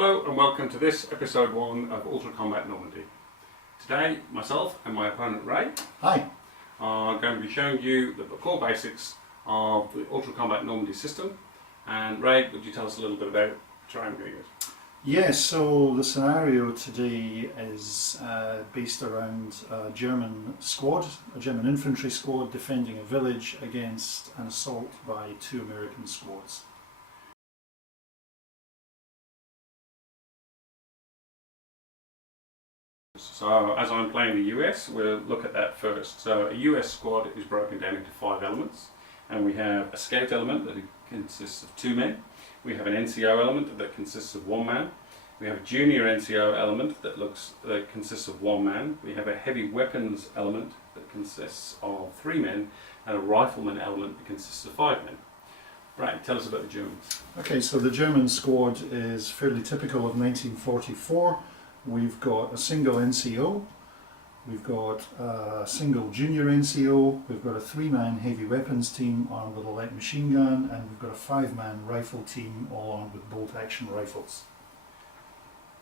Hello and welcome to this episode 1 of Ultracombat Normandy. Today, myself and my opponent Ray are going to be showing you the core basics of the Ultracombat Normandy system. And Ray, would you tell us a little bit about the terrain we're going to use? Yes, so the scenario today is based around a German squad, a German infantry squad defending a village against an assault by 2 American squads. So as I'm playing the US, we'll look at that first. So a US squad is broken down into 5 elements, and we have a scout element that consists of 2 men. We have an NCO element that consists of 1 man. We have a junior NCO element that consists of 1 man. We have a heavy weapons element that consists of 3 men, and a rifleman element that consists of 5 men. Right, tell us about the Germans. Okay, so the German squad is fairly typical of 1944. We've got a single NCO, we've got a single junior NCO, we've got a 3-man heavy weapons team armed with a light machine gun, and we've got a 5-man rifle team all armed with bolt action rifles.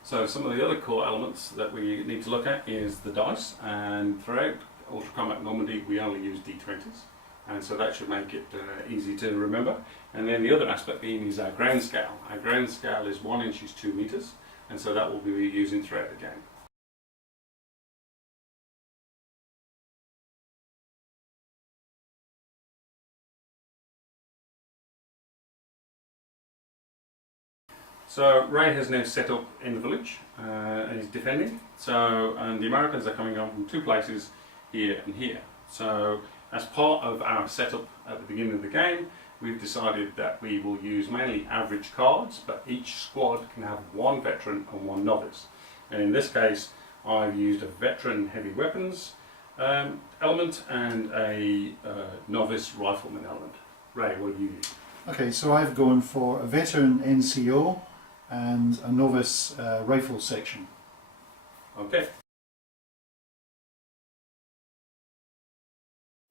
So some of the other core elements that we need to look at is the dice, and throughout Ultracombat Normandy we only use D20s, and so that should make it easy to remember. And then the other aspect being is our ground scale. Our ground scale is 1 inch is 2 meters. And so that will be using throughout the game. So Ray has now set up in the village and he's defending. And the Americans are coming on from 2 places, here and here. So as part of our setup at the beginning of the game, we've decided that we will use mainly average cards, but each squad can have 1 veteran and 1 novice. And in this case, I've used a veteran heavy weapons element and a novice rifleman element. Ray, what have you used? Okay, so I've gone for a veteran NCO and a novice rifle section. Okay.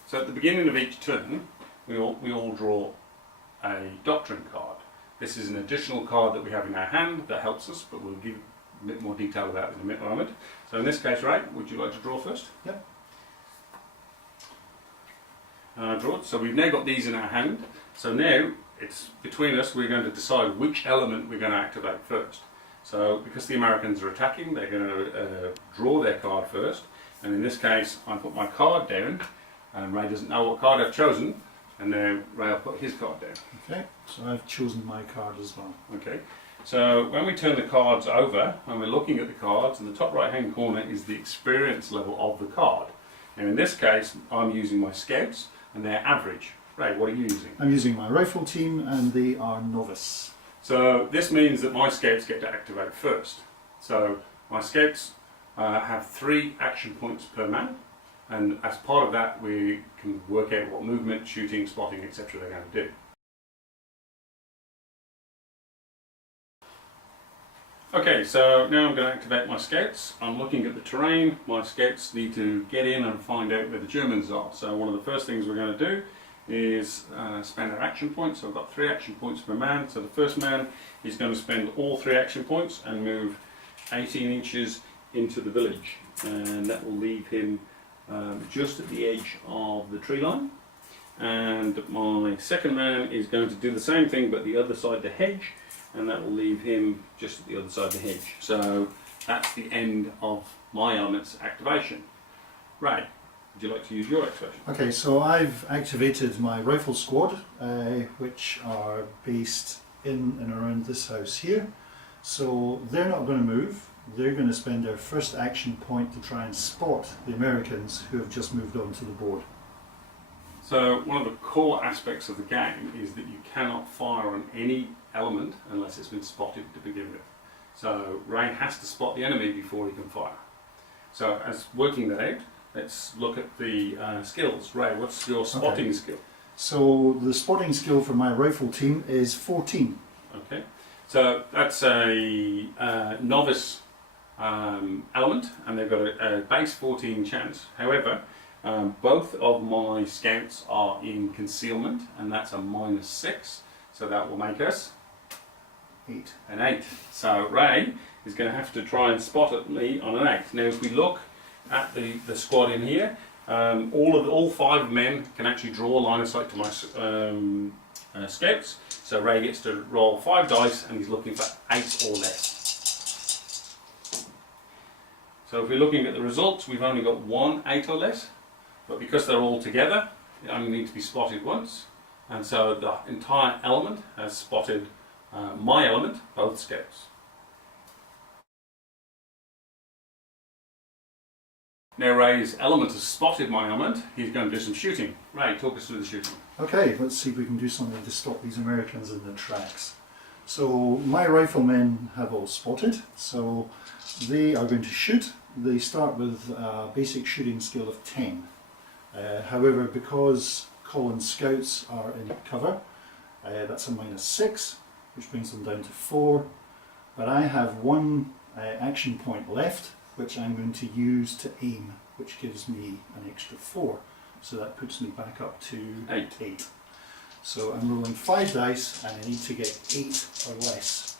So at the beginning of each turn, we all draw a doctrine card. This is an additional card that we have in our hand that helps us, but we'll give a bit more detail about it in a moment. So in this case, Ray, would you like to draw first? Yep. Draw. So we've now got these in our hand. So now it's between us, we're going to decide which element we're going to activate first. So because the Americans are attacking, they're going to draw their card first. And in this case, I put my card down, and Ray doesn't know what card I've chosen. And now Ray will put his card down. Okay, so I've chosen my card as well. Okay, so when we turn the cards over, when we're looking at the cards, in the top right hand corner is the experience level of the card. Now in this case, I'm using my scouts and they're average. Ray, what are you using? I'm using my rifle team and they are novice. So this means that my scouts get to activate first. So my scouts have 3 action points per man. And as part of that, we can work out what movement, shooting, spotting, etc. they're going to do. Okay, so now I'm going to activate my scouts. I'm looking at the terrain. My scouts need to get in and find out where the Germans are. So one of the first things we're going to do is spend our action points. So I've got 3 action points per man. So the first man is going to spend all 3 action points and move 18 inches into the village. And that will leave him just at the edge of the tree line, and my second man is going to do the same thing but the other side of the hedge, and that will leave him just at the other side of the hedge. So that's the end of my element's activation. Ray, would you like to use your activation? Okay, so I've activated my rifle squad, which are based in and around this house here. So they're not going to move. They're going to spend their first action point to try and spot the Americans who have just moved onto the board. So one of the core aspects of the game is that you cannot fire on any element unless it's been spotted to begin with. So Ray has to spot the enemy before he can fire. So as working that out, let's look at the skills. Ray, what's your spotting skill? So the spotting skill for my rifle team is 14. Okay, so that's a novice element, and they've got a base 14 chance. However, both of my scouts are in concealment, and that's a -6, so that will make us 8. An 8. So Ray is going to have to try and spot at me on an 8. Now if we look at the squad in here, all 5 men can actually draw a line of sight to my scouts. So Ray gets to roll 5 dice and he's looking for 8 or less. So if we're looking at the results, we've only got 1 8 or less, but because they're all together, they only need to be spotted once. And so the entire element has spotted my element, both scouts. Now Ray's element has spotted my element. He's going to do some shooting. Ray, talk us through the shooting. Okay, let's see if we can do something to stop these Americans in their tracks. So my riflemen have all spotted, so they are going to shoot. They start with a basic shooting skill of 10. However, because Colin's scouts are in cover, that's a -6, which brings them down to 4. But I have 1 action point left, which I'm going to use to aim, which gives me an extra 4. So that puts me back up to 8. So I'm rolling 5 dice and I need to get 8 or less.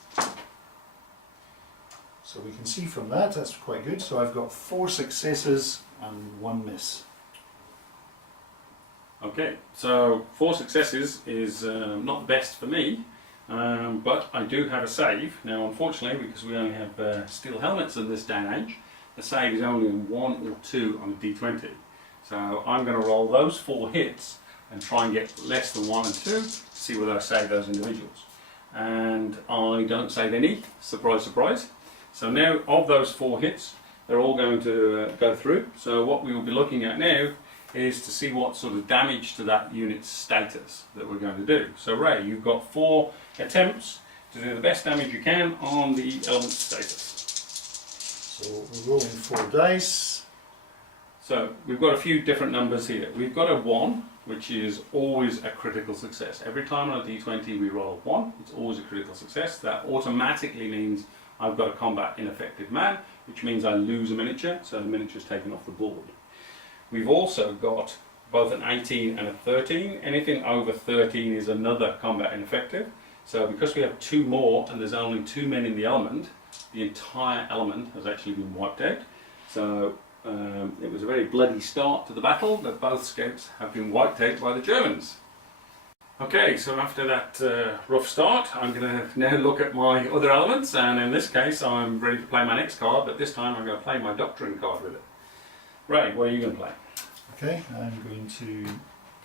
So we can see from that, that's quite good. So I've got 4 successes and 1 miss. Okay, so 4 successes is not the best for me, but I do have a save. Now unfortunately, because we only have steel helmets in this day and age, the save is only 1 or 2 on a d20. So I'm going to roll those 4 hits and try and get less than 1 and 2 to see whether I save those individuals. And I don't save any, surprise surprise. So now of those 4 hits, they're all going to go through. So what we will be looking at now is to see what sort of damage to that unit's status that we're going to do. So Ray, you've got 4 attempts to do the best damage you can on the element status. So we're rolling 4 dice. So we've got a few different numbers here. We've got a 1, which is always a critical success. Every time on a d20 we roll 1, it's always a critical success. That automatically means I've got a combat ineffective man, which means I lose a miniature, so the miniature's taken off the board. We've also got both an 18 and a 13. Anything over 13 is another combat ineffective. So because we have 2 more and there's only 2 men in the element, the entire element has actually been wiped out. So it was a very bloody start to the battle, but both scouts have been wiped out by the Germans. Okay, so after that rough start, I'm going to now look at my other elements, and in this case I'm ready to play my next card, but this time I'm going to play my Doctrine card with it. Ray, what are you going to play? Okay, I'm going to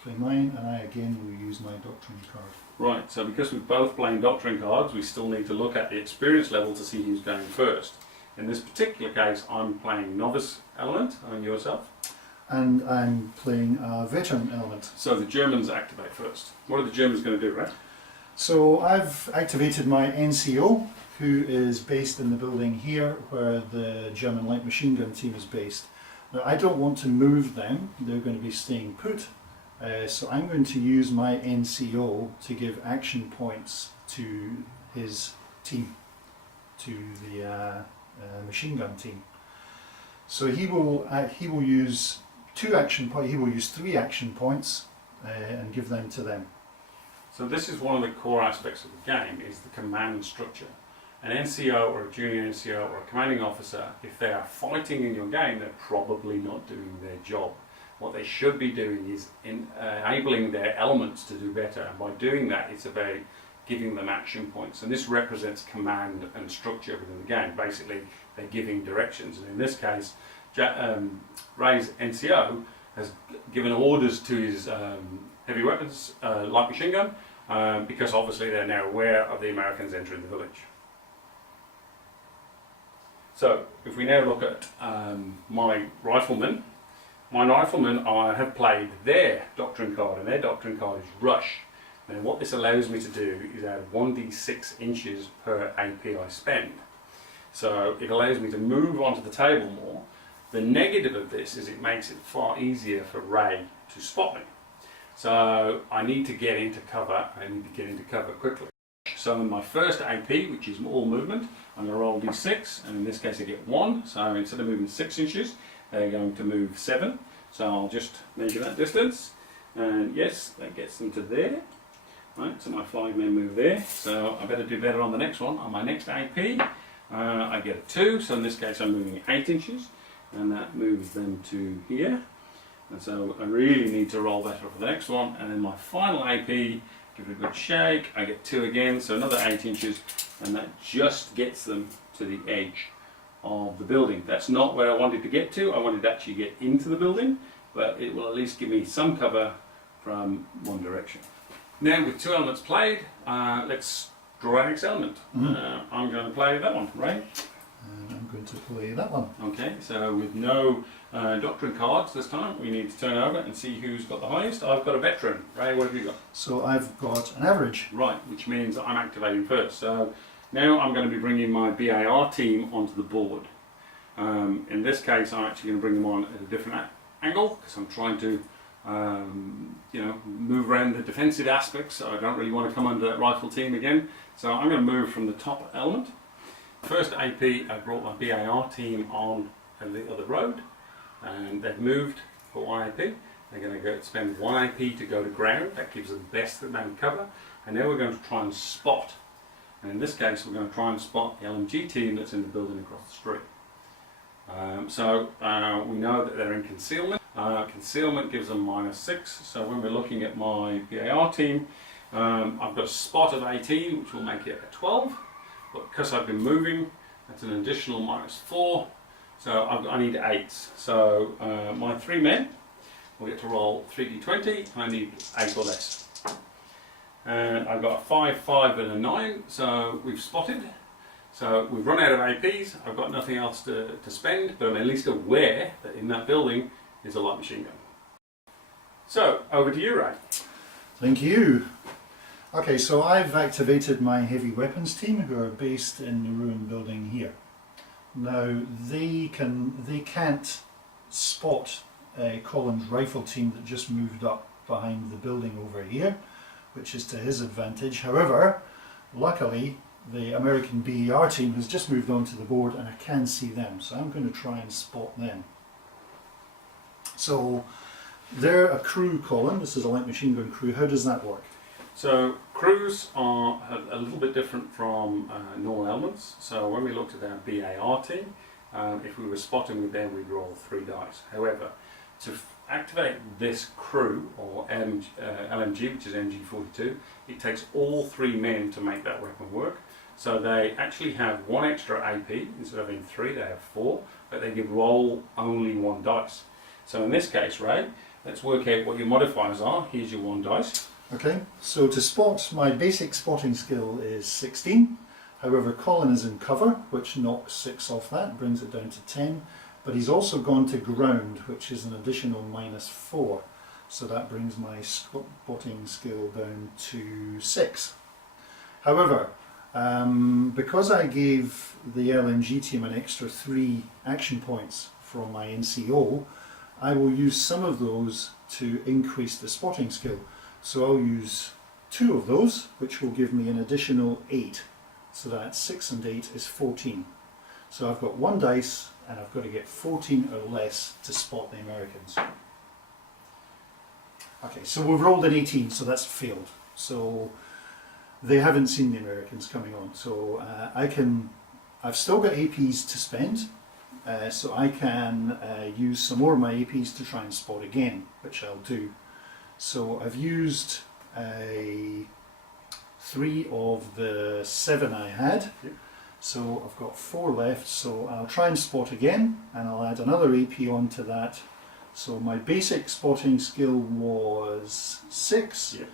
play mine, and I again will use my Doctrine card. Right, so because we're both playing Doctrine cards, we still need to look at the experience level to see who's going first. In this particular case, I'm playing Novice element, and yourself? And I'm playing a Veteran element. So the Germans activate first. What are the Germans going to do, Ray? So I've activated my NCO, who is based in the building here where the German light machine gun team is based. Now I don't want to move them, they're going to be staying put, so I'm going to use my NCO to give action points to his team, to the machine gun team. So he will use 2 action points, he will use 3 action points and give them to them. So this is one of the core aspects of the game, is the command structure. An NCO or a junior NCO or a commanding officer, if they are fighting in your game, they're probably not doing their job. What they should be doing is enabling their elements to do better, and by doing that it's about giving them action points, and this represents command and structure within the game. Basically they're giving directions, and in this case Ray's NCO has given orders to his heavy weapons light machine gun, because obviously they're now aware of the Americans entering the village. So if we now look at my riflemen, I have played their Doctrine card, and their Doctrine card is Rush. Now what this allows me to do is add 1d6 inches per AP I spend. So it allows me to move onto the table more. The negative of this is it makes it far easier for Ray to spot me. So I need to get into cover, quickly. So in my first AP, which is all movement, I'm going to roll d6, and in this case I get 1, so instead of moving 6 inches, they're going to move 7. So I'll just measure that distance, and yes, that gets them to there. Right, so my 5 men move there, so I better do better on the next one. On my next AP, I get a 2, so in this case I'm moving 8 inches, and that moves them to here. And so I really need to roll better for the next one, and then my final AP, give it a good shake, I get 2 again, so another 8 inches, and that just gets them to the edge of the building. That's not where I wanted to get to. I wanted to actually get into the building, but it will at least give me some cover from one direction. Now with 2 elements played, let's draw our next element. I'm going to play that one, right? And I'm going to play that one. Okay, so with no doctrine cards this time, we need to turn over and see who's got the highest. I've got a veteran. Ray, what have you got? So I've got an average. Right, which means I'm activating first. So now I'm going to be bringing my BAR team onto the board. In this case, I'm actually going to bring them on at a different angle because I'm trying to move around the defensive aspects, so I don't really want to come under that rifle team again. So I'm going to move from the top element. First AP, I brought my BAR team on the other road, and they've moved for 1 AP. They're going to go spend 1 AP to go to ground. That gives them the best amount of cover. And now we're going to try and spot. And in this case, we're going to try and spot the LMG team that's in the building across the street. We know that they're in concealment. Concealment gives them -6, so when we're looking at my BAR team, I've got a spot of 18, which will make it a 12, but because I've been moving, that's an additional -4, so I need 8s. So my 3 men will get to roll 3d20, and I need 8 or less. And I've got a 5, 5 and a 9, so we've spotted. So we've run out of APs, I've got nothing else to spend, but I'm at least aware that in that building is a light machine gun. So, over to you, Ray. Thank you. Okay, so I've activated my heavy weapons team who are based in the ruined building here. Now, they can't spot Colin's rifle team that just moved up behind the building over here, which is to his advantage. However, luckily, the American BER team has just moved onto the board and I can see them, so I'm going to try and spot them. So they're a crew, Colin. This is a light machine gun crew. How does that work? So crews are a little bit different from normal elements. So when we looked at our BAR team, if we were spotting with them, we'd roll 3 dice. However, to activate this crew, or LMG, which is MG42, it takes all 3 men to make that weapon work. So they actually have 1 extra AP. Instead of having 3, they have 4, but they can roll only 1 dice. So in this case, Ray, let's work out what your modifiers are. Here's your 1 dice. Okay, so to spot, my basic spotting skill is 16. However, Colin is in cover, which knocks 6 off that, brings it down to 10. But he's also gone to ground, which is an additional -4. So that brings my spotting skill down to 6. However, because I gave the LMG team an extra 3 action points from my NCO, I will use some of those to increase the spotting skill. So I'll use 2 of those, which will give me an additional 8. So that's 6 and 8 is 14. So I've got 1 dice and I've got to get 14 or less to spot the Americans. Okay, so we've rolled an 18, so that's failed. So they haven't seen the Americans coming on. So I've still got APs to spend, so I can use some more of my APs to try and spot again, which I'll do. So I've used 3 of the 7 I had. Yep. So I've got 4 left, so I'll try and spot again, and I'll add another AP onto that. So my basic spotting skill was 6. Yep.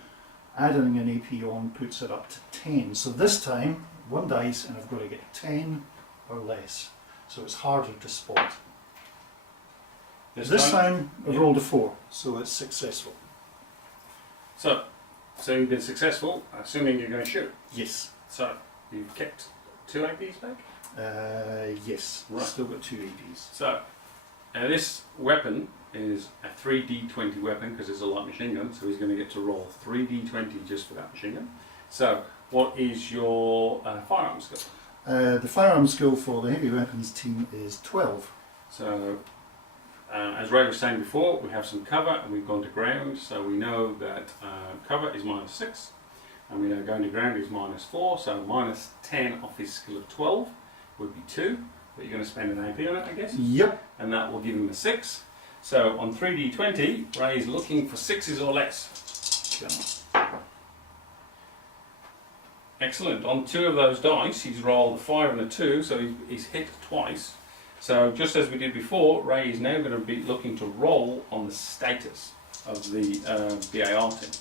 Adding an AP on puts it up to 10. So this time, 1 dice, and I've got to get 10 or less. So it's harder to spot. This time I've rolled a 4, so it's successful. So you've been successful, assuming you're going to shoot. Yes. So you've kept 2 APs back? Yes. Right. Still got 2 APs. So this weapon is a 3d20 weapon because it's a light machine gun, so he's going to get to roll 3d20 just for that machine gun. So what is your firearms skill? The firearms skill for the heavy weapons team is 12. So as Ray was saying before, we have some cover and we've gone to ground, so we know that cover is -6. and we know going to ground is -4, so minus 10 off his skill of 12 would be 2, but you're going to spend an AP on it, I guess? Yep. And that will give him a 6. So on 3d20, Ray is looking for 6s or less. Excellent. On 2 of those dice, he's rolled a 5 and a 2, so he's hit twice. So just as we did before, Ray is now going to be looking to roll on the status of the BAR team.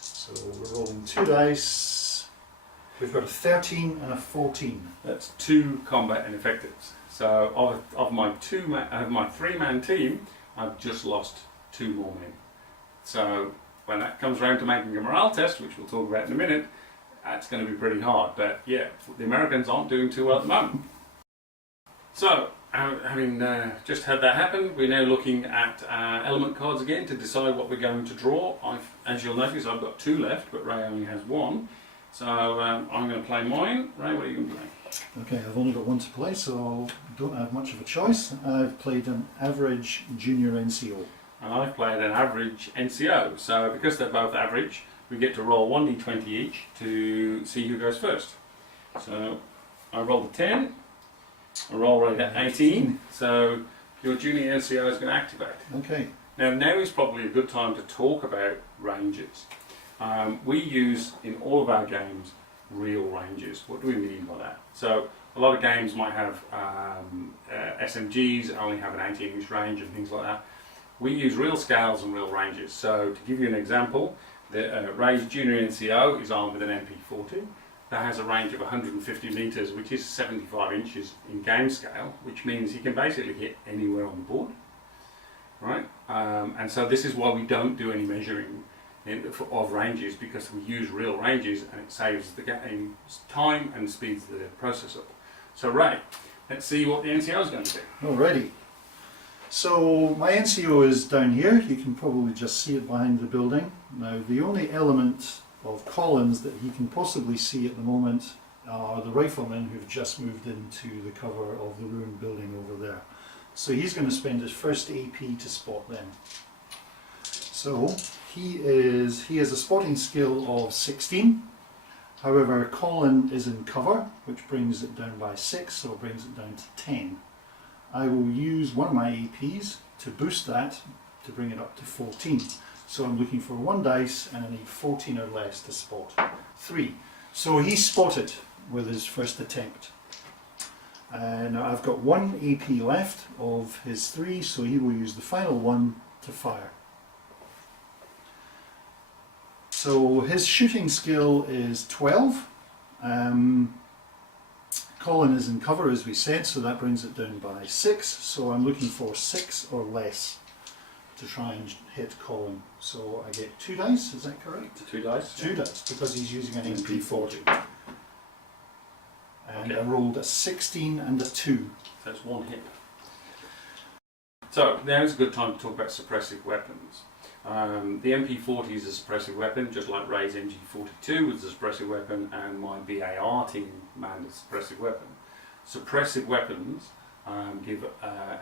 So we're rolling 2 dice. We've got a 13 and a 14. That's 2 combat ineffectives. So of my 3-man team, I've just lost 2 more men. So when that comes around to making a morale test, which we'll talk about in a minute, that's going to be pretty hard. But yeah, the Americans aren't doing too well at the moment. So, having just had that happen, we're now looking at element cards again to decide what we're going to draw. As you'll notice, I've got 2 left, but Ray only has 1. So I'm going to play mine. Ray, what are you going to play? Okay, I've only got 1 to play, so don't have much of a choice. I've played an average junior NCO. And I've played an average NCO. So because they're both average, we get to roll 1d20 each to see who goes first. So I rolled a 10. I roll right at 18. So your junior NCO is going to activate. Okay. Now is probably a good time to talk about ranges. We use in all of our games real ranges. What do we mean by that? So a lot of games might have SMGs only have an 18-inch range and things like that. We use real scales and real ranges. So to give you an example, Ray's junior NCO is armed with an MP40. That has a range of 150 metres, which is 75 inches in game scale, which means he can basically hit anywhere on the board. Right? And so this is why we don't do any measuring of ranges, because we use real ranges and it saves the game time and speeds the process up. So Ray, let's see what the NCO is going to do. Alrighty. So my NCO is down here. You can probably just see it behind the building. Now the only element of Collins that he can possibly see at the moment are the riflemen who've just moved into the cover of the ruined building over there. So he's going to spend his first AP to spot them. So he has a spotting skill of 16. However, Colin is in cover, which brings it down by 6, so it brings it down to 10. I will use one of my APs to boost that to bring it up to 14. So I'm looking for 1 dice and I need 14 or less to spot. 3. So he spotted with his first attempt. Now I've got 1 AP left of his 3, so he will use the final 1 to fire. So his shooting skill is 12. Colin is in cover, as we said, so that brings it down by 6. So I'm looking for 6 or less to try and hit Colin. So I get 2 dice, is that correct? 2 dice? 2 dice, because he's using an MP40. And Okay. I rolled a 16 and a 2. That's 1 hit. So now is a good time to talk about suppressive weapons. The MP40 is a suppressive weapon, just like Ray's MG42 was a suppressive weapon, and my BAR team manned a suppressive weapon. Suppressive weapons give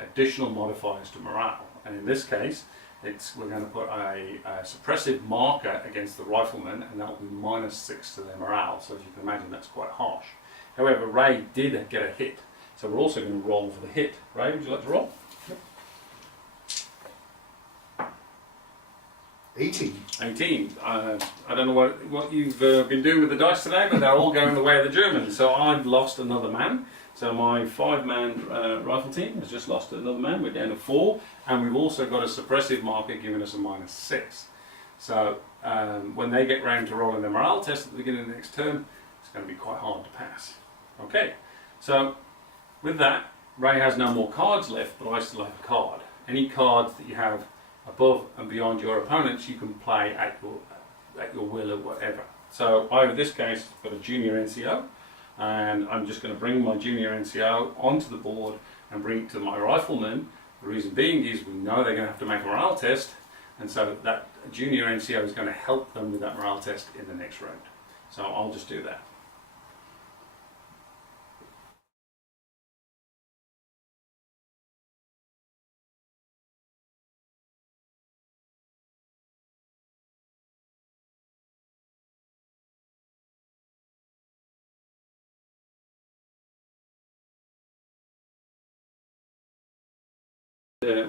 additional modifiers to morale, and in this case, we're going to put a suppressive marker against the riflemen, and that will be -6 to their morale. So as you can imagine, that's quite harsh. However, Ray did get a hit, so we're also going to roll for the hit. Ray, would you like to roll? 18. 18. I don't know what you've been doing with the dice today, but they're all going the way of the Germans. So I've lost another man. So my 5-man rifle team has just lost another man. We're down to 4, and we've also got a suppressive marker giving us a -6. So when they get round to rolling their morale test at the beginning of the next term, it's going to be quite hard to pass. Okay, so with that, Ray has no more cards left, but I still have a card. Any cards that you have above and beyond your opponents, you can play at your will or whatever. So I, in this case, got a junior NCO, and I'm just going to bring my junior NCO onto the board and bring it to my riflemen. The reason being is we know they're going to have to make a morale test, and so that junior NCO is going to help them with that morale test in the next round. So I'll just do that.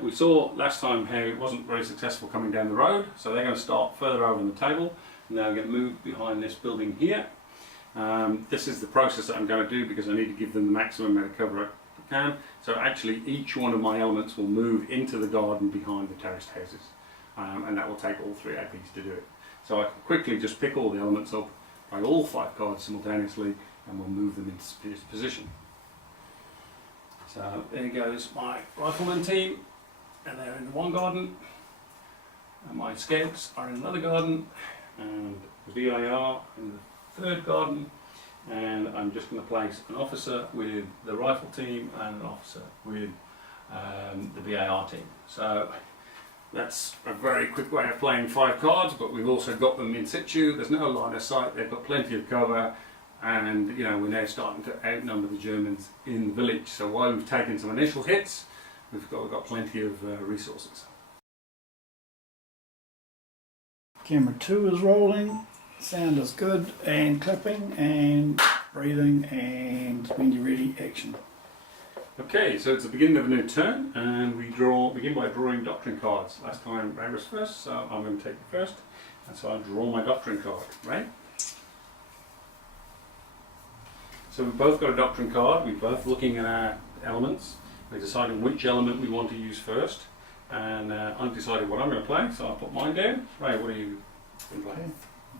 We saw last time how it wasn't very successful coming down the road, so they're going to start further over on the table, and they're going to move behind this building here. This is the process that I'm going to do because I need to give them the maximum amount of cover I can. So actually each one of my elements will move into the garden behind the terraced houses, and that will take all 3 APs to do it. So I can quickly just pick all the elements up, play all 5 cards simultaneously, and we'll move them into position. So there goes my rifleman team, and they're in the one garden, and my scouts are in another garden, and the VIR in the 3rd garden, and I'm just going to place an officer with the rifle team and an officer with the VAR team. So that's a very quick way of playing 5 cards, but we've also got them in situ. There's no line of sight, they've got plenty of cover, and we're now starting to outnumber the Germans in the village. So while we've taken some initial hits, we've got plenty of resources. Camera 2 is rolling, sound is good, and clipping, and breathing, and when you're ready, action. Okay, so it's the beginning of a new turn, and we begin by drawing doctrine cards. Last time Ray was first, so I'm going to take it first, and so I draw my doctrine card. Ray? So we've both got a doctrine card, we're both looking at our elements, we're deciding which element we want to use first, and I've decided what I'm going to play, so I'll put mine down. Ray, what are you going to play? Okay.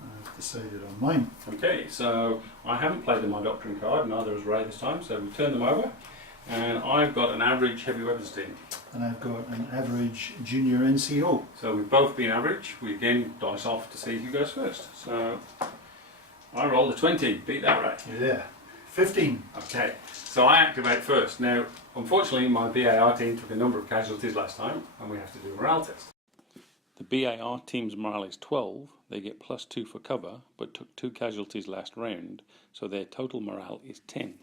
I've decided on mine. Okay, so I haven't played my doctrine card, neither has Ray this time, so we turn them over, and I've got an average heavy weapons team. And I've got an average junior NCO. So we've both been average. We again dice off to see who goes first. So I rolled a 20, beat that, Ray. Yeah. 15. Okay, so I activate first. Now, unfortunately, my BAR team took a number of casualties last time, and we have to do a morale test. The BAR team's morale is 12. They get +2 for cover, but took 2 casualties last round, so their total morale is 10.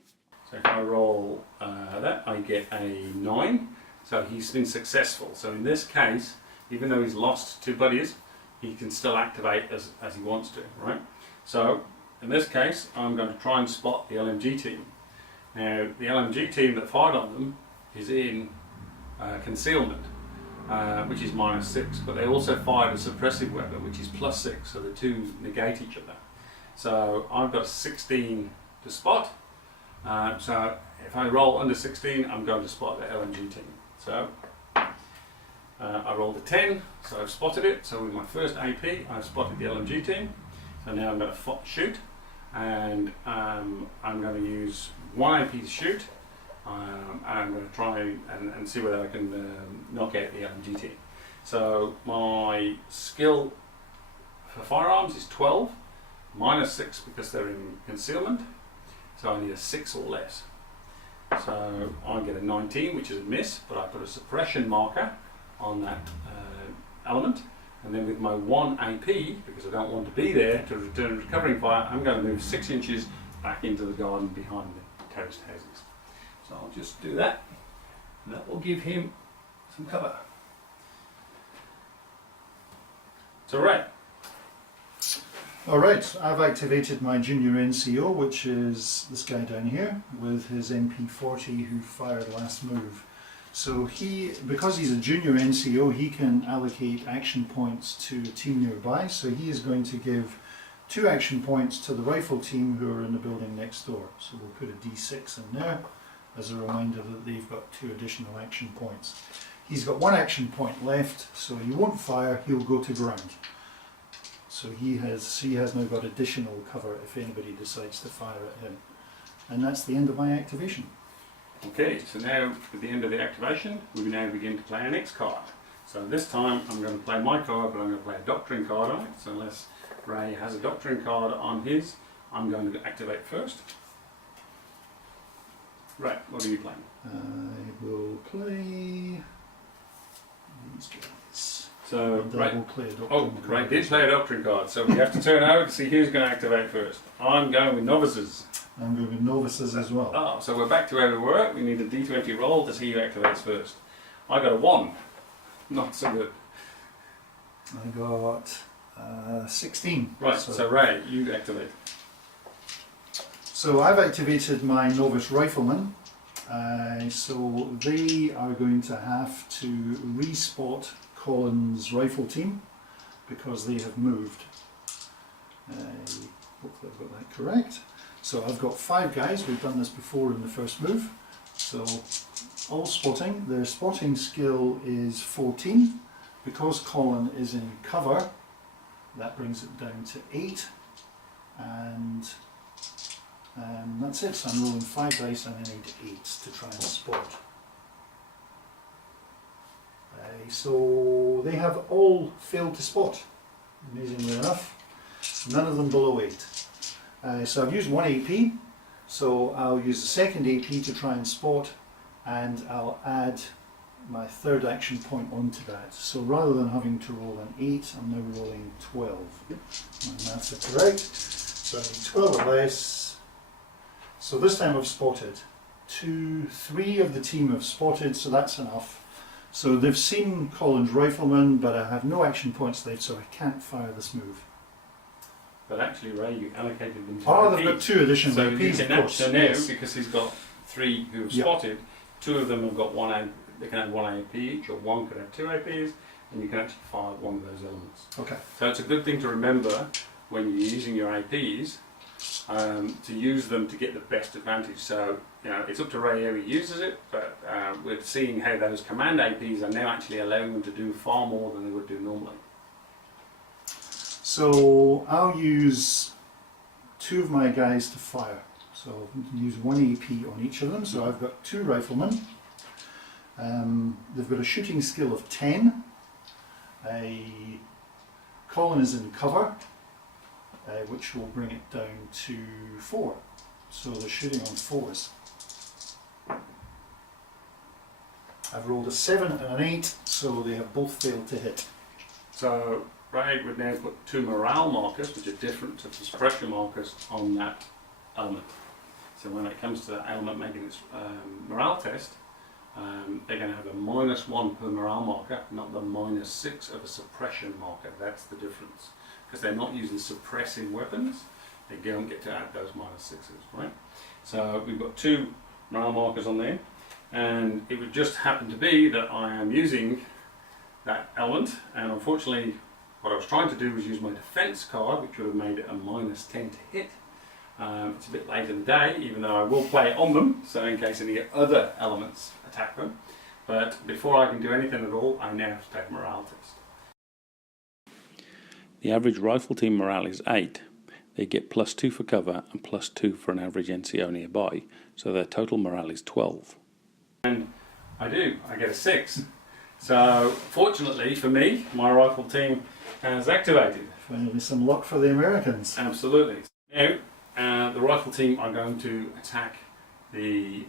So if I roll that, I get a 9. So he's been successful. So in this case, even though he's lost 2 buddies, he can still activate as he wants to, right? So in this case, I'm going to try and spot the LMG team. Now, the LMG team that fired on them is in concealment, which is -6, but they also fired a suppressive weapon, which is +6, so the 2 negate each other. So I've got 16 to spot. So if I roll under 16, I'm going to spot the LMG team. So I rolled a 10, so I've spotted it. So with my first AP, I've spotted the LMG team. So now I'm going to shoot, and I'm going to use 1 AP to shoot, and I'm going to try and see whether I can knock out the LMG team. So my skill for firearms is 12, -6 because they're in concealment, so I need a 6 or less. So I get a 19, which is a miss, but I put a suppression marker on that element, and then with my 1 AP, because I don't want to be there to return recovering fire, I'm going to move 6 inches back into the garden behind the terraced houses. So I'll just do that, and that will give him some cover. So right. Alright, I've activated my junior NCO, which is this guy down here, with his MP40 who fired last move. So because he's a junior NCO, he can allocate action points to a team nearby, so he is going to give 2 action points to the rifle team who are in the building next door. So we'll put a D6 in there as a reminder that they've got 2 additional action points. He's got 1 action point left, so he won't fire, he'll go to ground. So he has now got additional cover if anybody decides to fire at him. And that's the end of my activation. Okay, so now at the end of the activation, we now begin to play our next card. So this time I'm going to play my card, but I'm going to play a doctrine card on it. So unless Ray has a doctrine card on his, I'm going to activate first. Right, what are you playing? I will play these guys. So Ray will play a doctrine card. Ray did play a doctrine card, so we have to turn over to see who's going to activate first. I'm going with novices. I'm going with novices as well. Oh, so we're back to where we were. We need a D20 roll to see who activates first. I got a 1. Not so good. I got 16. Right, so Ray, you activate. So I've activated my novice rifleman, So they are going to have to respot Colin's rifle team because they have moved. Hopefully I've got that correct. So I've got 5 guys, we've done this before in the first move. So all spotting, their spotting skill is 14. Because Colin is in cover, that brings it down to 8. And that's it, so I'm rolling 5 dice and I need 8 to try and spot. So they have all failed to spot, amazingly enough. None of them below 8. So I've used 1 AP, so I'll use the second AP to try and spot, and I'll add my third action point onto that. So rather than having to roll an 8, I'm now rolling 12. My maths are correct. So I need 12 or less. So this time I've spotted. 3 of the team have spotted, so that's enough. So they've seen Colin's rifleman, but I have no action points left, so I can't fire this move. But actually, Ray, you allocated them to Oh, APs. they've got 2 additional So APs, of course. So now, Yes. because he's got 3 who have Yep. spotted, 2 of them have got 1 AP, they can have 1 AP each, or 1 could have 2 APs, and you can actually fire one of those elements. Okay. So it's a good thing to remember when you're using your APs, to use them to get the best advantage. So, you know, it's up to Ray how he uses it, but we're seeing how those command APs are now actually allowing them to do far more than they would do normally. So I'll use 2 of my guys to fire. So I'll use 1 AP on each of them. So I've got 2 riflemen. They've got a shooting skill of 10. Colin is in cover, which will bring it down to 4. So they're shooting on 4s. I've rolled a 7 and an 8, so they have both failed to hit. So Ray would now put 2 morale markers, which are different to the suppression markers, on that element. So when it comes to that element making its morale test, they're going to have a -1 per morale marker, not the -6 of a suppression marker. That's the difference. Because they're not using suppressing weapons, they don't get to add those -6s, right? So we've got 2 morale markers on there, and it would just happen to be that I am using that element, and unfortunately what I was trying to do was use my defense card, which would have made it a -10 to hit. It's a bit late in the day, even though I will play it on them, so in case any other elements attack them. But before I can do anything at all, I now have to take a morale test. The average rifle team morale is 8. They get +2 for cover and +2 for an average NCO nearby, so their total morale is 12. And I get a 6. So fortunately for me, my rifle team has activated. Finally some luck for the Americans. Absolutely. Now, the rifle team are going to attack the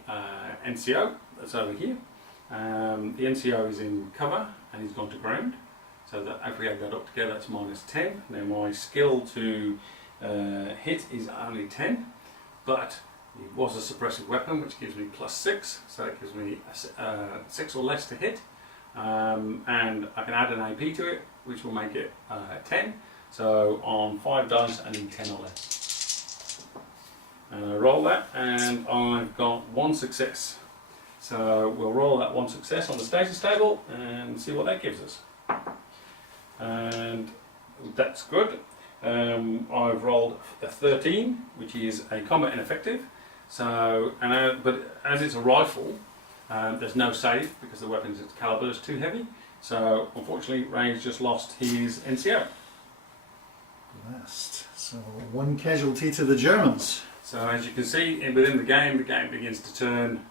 NCO that's over here. The NCO is in cover and he's gone to ground. So that if we add that up together, that's -10. Now my skill to hit is only 10, but it was a suppressive weapon, which gives me +6, so that gives me 6 or less to hit. And I can add an AP to it, which will make it 10. So on 5 dice, I need 10 or less. And I roll that, and I've got 1 success. So we'll roll that 1 success on the status table and see what that gives us. And that's good. I've rolled a 13, which is a combat ineffective. So, but as it's a rifle, there's no save because the weapon's caliber is too heavy. So unfortunately, Ray's just lost his NCO. Blast. So 1 casualty to the Germans. So as you can see, within the game begins to turn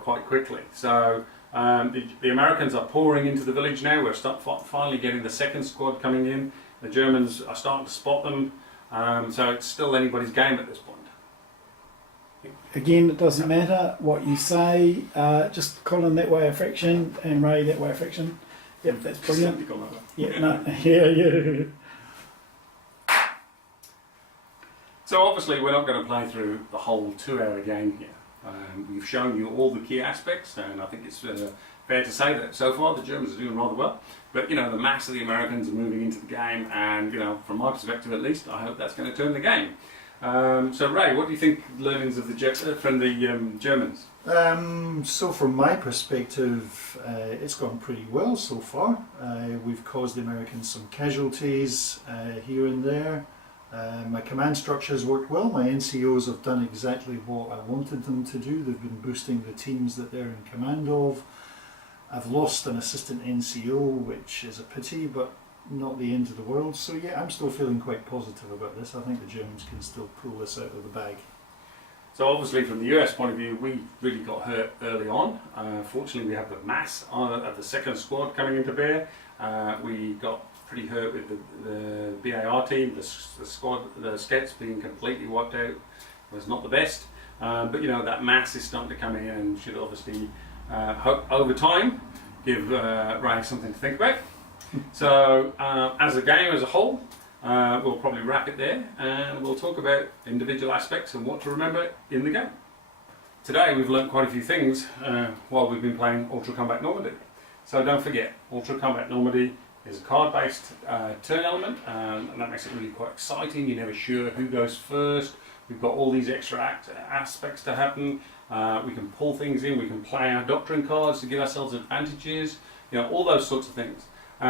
quite quickly. So the Americans are pouring into the village now. We're finally getting the second squad coming in. The Germans are starting to spot them. So it's still anybody's game at this point. Again, it doesn't matter what you say, just Colin that way of friction and Ray that way of friction. Yep, that's brilliant. Yeah, no, yeah. So obviously we're not going to play through the whole 2-hour game here. We've shown you all the key aspects, and I think it's fair to say that so far the Germans are doing rather well. But you know, the mass of the Americans are moving into the game, and you know, from my perspective at least, I hope that's going to turn the game. So Ray, what do you think learnings of from the Germans? So from my perspective, it's gone pretty well so far. We've caused the Americans some casualties here and there. My command structures worked well. My NCOs have done exactly what I wanted them to do. They've been boosting the teams that they're in command of. I've lost an assistant NCO, which is a pity, but not the end of the world. So yeah, I'm still feeling quite positive about this. I think the Germans can still pull this out of the bag. So obviously from the US point of view, we really got hurt early on. Fortunately we have the mass of the second squad coming into bear. We got pretty hurt with the BAR team, the squad, the Skets being completely wiped out was not the best. But you know, that mass is starting to come in and should obviously, over time, give Ray something to think about. So as a game as a whole, we'll probably wrap it there and we'll talk about individual aspects and what to remember in the game. Today we've learnt quite a few things while we've been playing Ultracombat Normandy. So don't forget, Ultracombat Normandy is a card-based turn element, and that makes it really quite exciting. You're never sure who goes first. We've got all these extra aspects to happen. We can pull things in, we can play our doctrine cards to give ourselves advantages, you know, all those sorts of things. You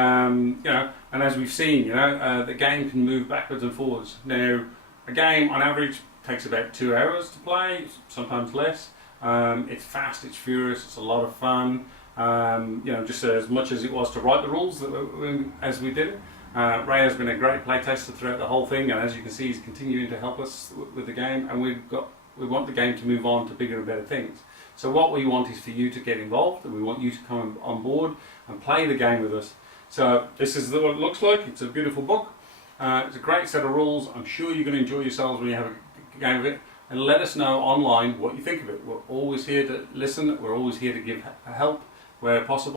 know, and as we've seen, you know, the game can move backwards and forwards. Now, a game on average takes about 2 hours to play, sometimes less. It's fast, it's furious, it's a lot of fun. You know, just as much as it was to write the rules as we did it. Ray has been a great playtester throughout the whole thing, and as you can see, he's continuing to help us with the game. And we want the game to move on to bigger and better things. So what we want is for you to get involved, and we want you to come on board and play the game with us. So this is what it looks like. It's a beautiful book. It's a great set of rules. I'm sure you're going to enjoy yourselves when you have a game of it. And let us know online what you think of it. We're always here to listen. We're always here to give help where possible.